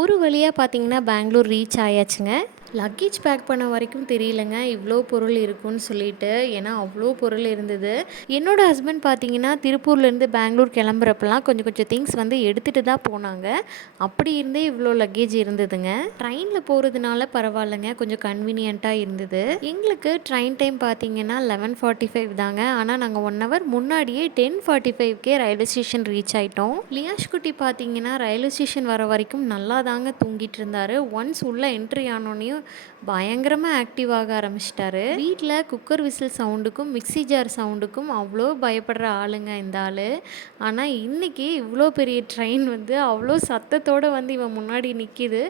ஒரு வழியாக பார்த்தீங்கன்னா பெங்களூர் ரீச் ஆயாச்சுங்க. லக்கேஜ் பேக் பண்ண வரைக்கும் தெரியலங்க. இவ்வளோ பொருள் இருக்குன்னு சொல்லிட்டு. ஏன்னா அவ்வளோ பொருள் இருந்தது. என்னோட ஹஸ்பண்ட் பார்த்தீங்கன்னா திருப்பூர்லேருந்து பெங்களூர் கிளம்புறப்பெல்லாம் கொஞ்சம் கொஞ்சம் திங்ஸ் வந்து எடுத்துகிட்டு தான் போனாங்க. அப்படி இருந்தே இவ்வளோ லக்கேஜ் இருந்ததுங்க. ட்ரெயினில் போகிறதுனால பரவாயில்லைங்க. கொஞ்சம் கன்வீனியண்ட்டாக இருந்தது. எங்களுக்கு ட்ரெயின் டைம் பார்த்தீங்கன்னா லெவன் ஃபார்ட்டி ஃபைவ் தாங்க. ஆனால் நாங்கள் ஒன் ஹவர் முன்னாடியே டென் ஃபார்ட்டி ஃபைவ்க்கே ரயில்வே ஸ்டேஷன் ரீச் ஆகிட்டோம் லியாஷ் குட்டி பார்த்தீங்கன்னா ரயில்வே ஸ்டேஷன் வர வரைக்கும் நல்லா தாங்க தூங்கிட்டு இருந்தார். ஒன்ஸ் உள்ளே என்ட்ரி ஆனோடனையும் பயங்கரமாக ஆக்டிவ் ஆக ஆரம்பிச்சிட்டாரு. வீட்டில் குக்கர் விசில் சவுண்டுக்கும் மிக்ஸி ஜார் சவுண்டுக்கும் அவ்வளோ பயப்படுற ஆளுங்க இந்த ஆள். ஆனால் இன்றைக்கி இவ்வளோ பெரிய ட்ரெயின் வந்து அவ்வளோ சத்தத்தோடு வந்து இவன் முன்னாடி நிற்கிது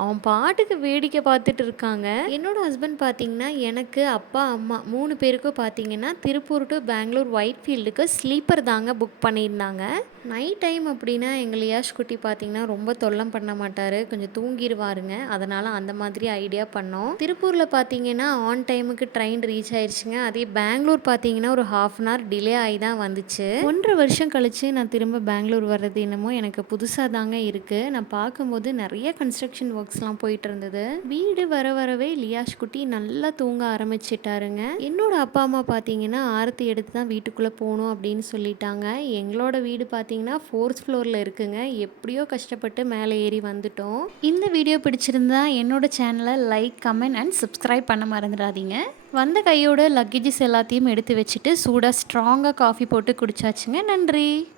அவன் பாட்டுக்கு வேடிக்கை பார்த்துட்டு இருக்காங்க. என்னோட ஹஸ்பண்ட் பார்த்தீங்கன்னா எனக்கு அப்பா அம்மா மூணு பேருக்கும் பார்த்தீங்கன்னா திருப்பூர் டு பெங்களூர் ஒயிட் ஃபீல்டுக்கு ஸ்லீப்பர் தாங்க புக் பண்ணியிருந்தாங்க. நைட் டைம் அப்படின்னா எங்கள் லியாஷ் குட்டி பார்த்தீங்கன்னா ரொம்ப தொல்லம் பண்ண மாட்டார். கொஞ்சம் தூங்கிடுவாருங்க. அதனால் அந்த மாதிரி ஐடியா பண்ணோம். திருப்பூரில் பார்த்தீங்கன்னா ஆன் டைமுக்கு ட்ரெயின் ரீச் ஆயிடுச்சுங்க அதே பெங்களூர் பார்த்தீங்கன்னா ஒரு ஹாஃப் அன் ஹவர் டிலே ஆகி தான் வந்துச்சு. ஒன்றரை வருஷம் கழித்து நான் திரும்ப பெங்களூர் வர்றது என்னமோ எனக்கு புதுசாக தாங்க இருக்குது நான் பார்க்கும்போது நிறைய கன்ஸ்ட்ரக்ஷன் ஒர்க்ஸ்லாம் போயிட்டு இருந்தது வீடு வர வரவே லியாஷ் குட்டி நல்லா தூங்க ஆரம்பிச்சிட்டாருங்க. என்னோட அப்பா அம்மா பார்த்தீங்கன்னா ஆரத்தி எடுத்து தான் வீட்டுக்குள்ளே போகணும் அப்படின்னு சொல்லிட்டாங்க. எங்களோட வீடு பார்த்தீங்கன்னா ஃபோர்த் ஃப்ளோரில் இருக்குங்க. எப்படியோ கஷ்டப்பட்டு மேலே ஏறி வந்துட்டோம். இந்த வீடியோ பிடிச்சிருந்தா என்னோட சேனலை லைக் கமெண்ட் அண்ட் சப்ஸ்கிரைப் பண்ண மறந்துடாதீங்க. வந்த கையோட லக்கேஜஸ் எல்லாத்தையும் எடுத்து வச்சுட்டு சூடாக ஸ்ட்ராங்காக காஃபி போட்டு குடிச்சாச்சுங்க. நன்றி.